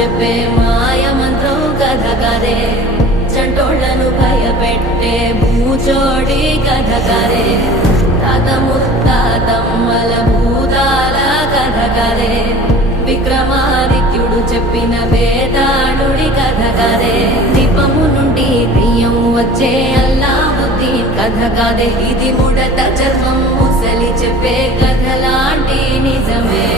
చెప్పే మాయ మంత్రం కథ కదే చంటోళ్లను భయపెట్టే భూచోడి కథ కదే తాత ముత్తాతమ్మల భూతాల కథ కదే విక్రమాదిత్యుడు చెప్పిన వేదాళుడి కథ కదే దీపము నుండి బియ్యం వచ్చే అల్లావుద్దీన్ కథ కదే ఇది ముడత చర్మం ముసలి చెప్పే కథ లాంటి నిజమే